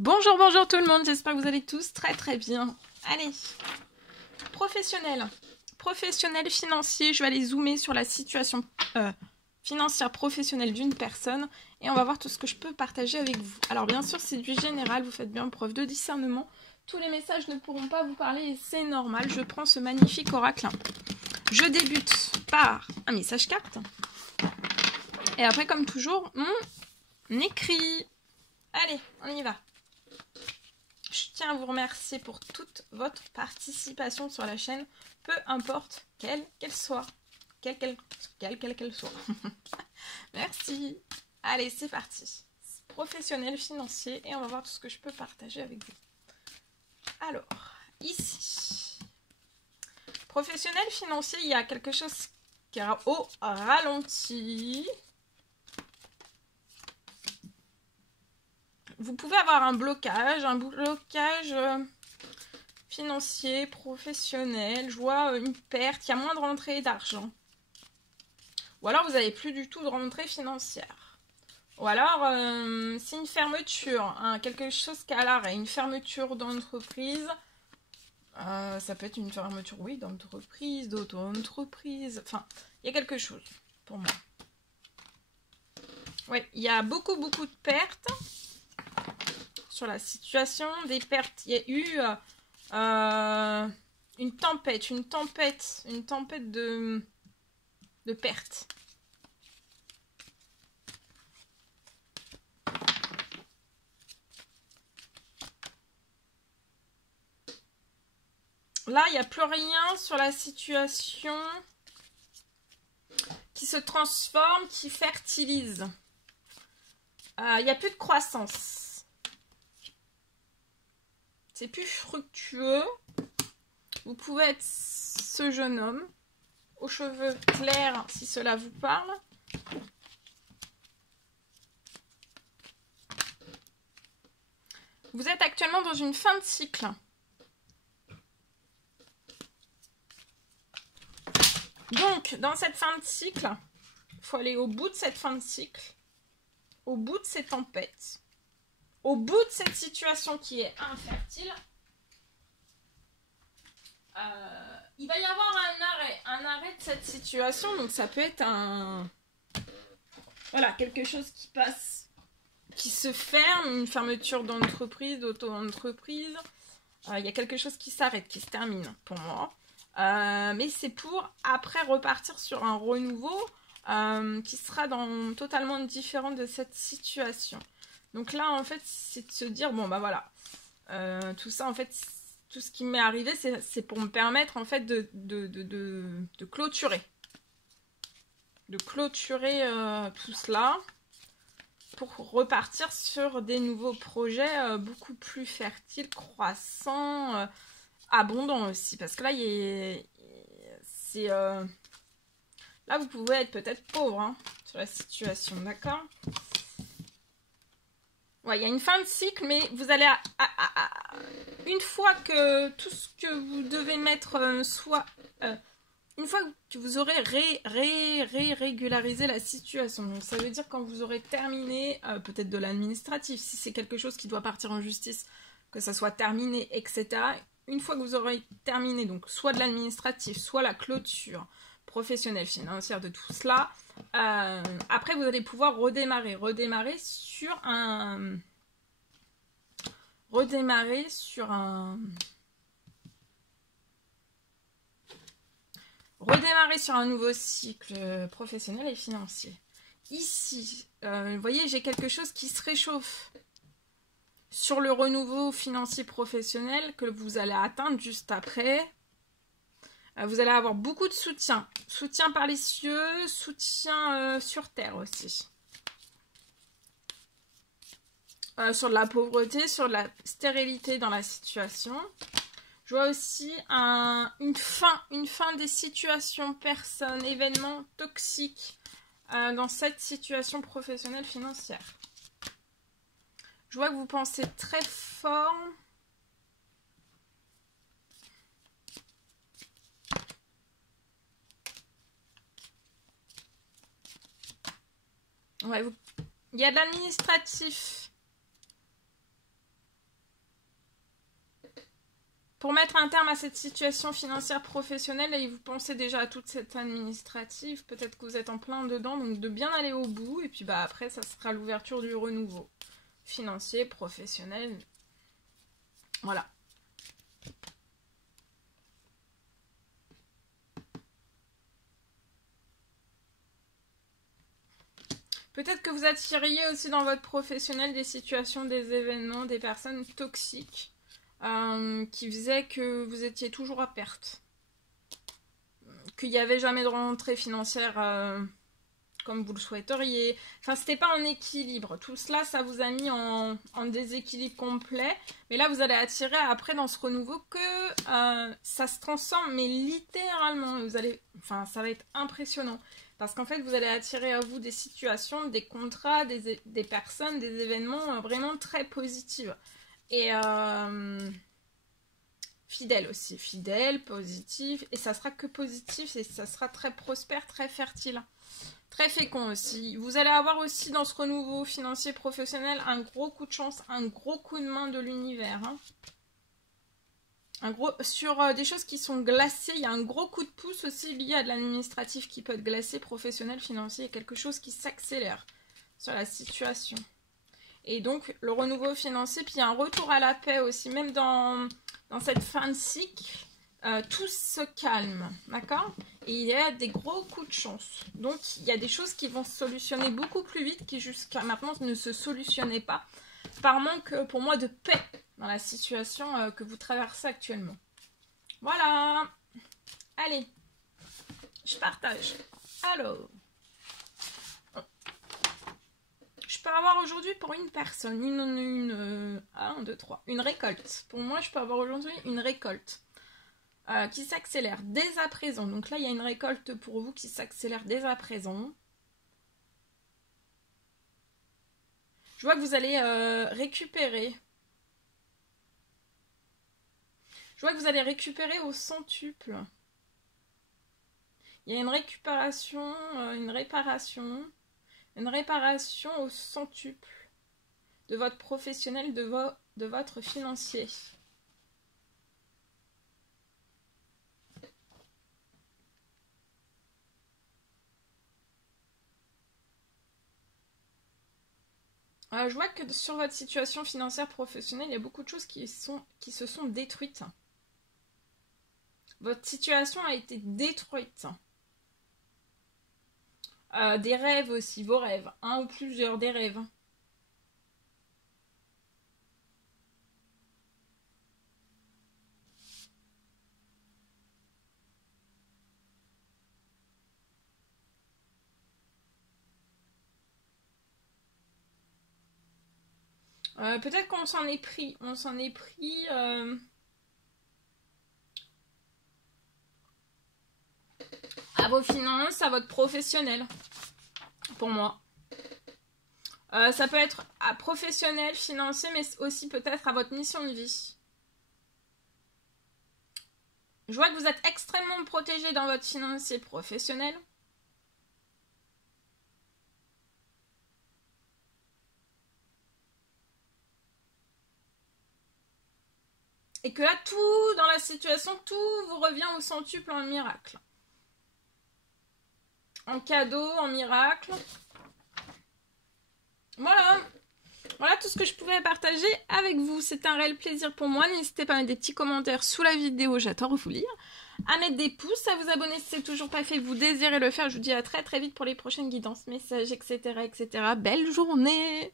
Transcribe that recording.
Bonjour, bonjour tout le monde, j'espère que vous allez tous très bien. Allez, professionnel. Professionnel financier, je vais aller zoomer sur la situation financière professionnelle d'une personne et on va voir tout ce que je peux partager avec vous. Alors bien sûr, c'est du général, vous faites bien preuve de discernement. Tous les messages ne pourront pas vous parler et c'est normal, je prends ce magnifique oracle. Je débute par un message carte. Et après, comme toujours, on écrit. Allez, on y va. Je tiens à vous remercier pour toute votre participation sur la chaîne, peu importe quelle qu'elle soit. Quelle qu'elle soit. Merci. Allez, c'est parti. Professionnel financier et on va voir tout ce que je peux partager avec vous. Alors, ici. Professionnel financier, il y a quelque chose qui est au ralenti. Vous pouvez avoir un blocage financier, professionnel. Je vois une perte, il y a moins de rentrée d'argent. Ou alors vous n'avez plus du tout de rentrée financière. Ou alors c'est une fermeture, hein, quelque chose qui est à l'arrêt, une fermeture d'entreprise. Ça peut être une fermeture, oui, d'entreprise, d'auto-entreprise. Enfin, il y a quelque chose pour moi. Oui, il y a beaucoup de pertes. Sur la situation des pertes, il y a eu une tempête de pertes. Là, il n'y a plus rien sur la situation qui se transforme, qui fertilise. Il n'y a plus de croissance. C'est plus fructueux. Vous pouvez être ce jeune homme aux cheveux clairs si cela vous parle. Vous êtes actuellement dans une fin de cycle. Donc, dans cette fin de cycle, il faut aller au bout de cette fin de cycle, au bout de ces tempêtes, au bout de cette situation qui est infertile. Il va y avoir un arrêt de cette situation, donc ça peut être quelque chose qui passe, qui se ferme, une fermeture d'entreprise, d'auto-entreprise. Il y a quelque chose qui s'arrête, qui se termine pour moi. Mais c'est pour après repartir sur un renouveau qui sera totalement différent de cette situation. Donc là, en fait, c'est de se dire, bon, bah voilà, tout ça, en fait, tout ce qui m'est arrivé, c'est pour me permettre, en fait, de clôturer. De clôturer tout cela pour repartir sur des nouveaux projets beaucoup plus fertiles, croissants, abondants aussi. Parce que là, là, vous pouvez être peut-être pauvre hein, sur la situation, d'accord ? Ouais, il y a une fin de cycle, mais vous allez une fois que tout ce que vous devez mettre une fois que vous aurez régularisé la situation, donc ça veut dire quand vous aurez terminé peut-être de l'administratif, si c'est quelque chose qui doit partir en justice, que ça soit terminé, etc. Une fois que vous aurez terminé, donc soit de l'administratif, soit la clôture professionnelle, financière de tout cela, après vous allez pouvoir redémarrer sur un nouveau cycle professionnel et financier. Ici, vous voyez, j'ai quelque chose qui se réchauffe sur le renouveau financier professionnel que vous allez atteindre juste après. Vous allez avoir beaucoup de soutien. Soutien par les cieux, soutien sur terre aussi. Sur de la pauvreté, sur de la stérilité dans la situation. Je vois aussi une fin des situations, personnes, événements toxiques dans cette situation professionnelle financière. Je vois que vous pensez très fort. Ouais, il y a de l'administratif Pour mettre un terme à cette situation financière professionnelle, et vous pensez déjà à toute cette administrative, peut-être que vous êtes en plein dedans, donc de bien aller au bout, et puis bah après ça sera l'ouverture du renouveau financier, professionnel, voilà. Peut-être que vous attiriez aussi dans votre professionnel des situations, des événements, des personnes toxiques qui faisaient que vous étiez toujours à perte. Qu'il n'y avait jamais de rentrée financière comme vous le souhaiteriez. Enfin, c'était pas en équilibre. Tout cela, ça vous a mis en déséquilibre complet. Mais là, vous allez attirer après dans ce renouveau que ça se transforme, mais littéralement. Vous allez, enfin, ça va être impressionnant. Parce qu'en fait, vous allez attirer à vous des situations, des contrats, des personnes, des événements vraiment très positifs. Et fidèles aussi. Fidèles, positifs. Et ça sera que positif et ça sera très prospère, très fertile. Très fécond aussi. Vous allez avoir aussi dans ce renouveau financier professionnel un gros coup de chance, un gros coup de main de l'univers. Hein. Sur des choses qui sont glacées, il y a un gros coup de pouce aussi lié à de l'administratif qui peut être glacé, professionnel, financier, il y a quelque chose qui s'accélère sur la situation. Et donc le renouveau financier, puis il y a un retour à la paix aussi, même dans cette fin de cycle, tout se calme, d'accord? Et il y a des gros coups de chance. Donc il y a des choses qui vont se solutionner beaucoup plus vite, qui jusqu'à maintenant ne se solutionnaient pas, par manque pour moi de paix dans la situation que vous traversez actuellement. Voilà. Allez, je partage. Alors, je peux avoir aujourd'hui pour une personne, une récolte. Pour moi, je peux avoir aujourd'hui une récolte qui s'accélère dès à présent. Donc là, il y a une récolte pour vous qui s'accélère dès à présent. Je vois que vous allez récupérer. Je vois que vous allez récupérer au centuple. Il y a une récupération, une réparation au centuple de votre professionnel, de votre financier. Je vois que sur votre situation financière professionnelle, il y a beaucoup de choses qui se sont détruites. Votre situation a été détruite. Des rêves aussi, vos rêves. Un ou plusieurs, des rêves. Peut-être qu'on s'en est pris. On s'en est pris... à vos finances, à votre professionnel, pour moi. Ça peut être à professionnel, financier, mais aussi peut-être à votre mission de vie. Je vois que vous êtes extrêmement protégé dans votre financier professionnel. Et que là, tout dans la situation, tout vous revient au centuple en miracle. En cadeau, en miracle. Voilà. Voilà tout ce que je pouvais partager avec vous. C'est un réel plaisir pour moi. N'hésitez pas à mettre des petits commentaires sous la vidéo. J'adore vous lire. À mettre des pouces, à vous abonner si c'est toujours pas fait. Vous désirez le faire. Je vous dis à très très vite pour les prochaines guidances, messages, etc. etc. Belle journée!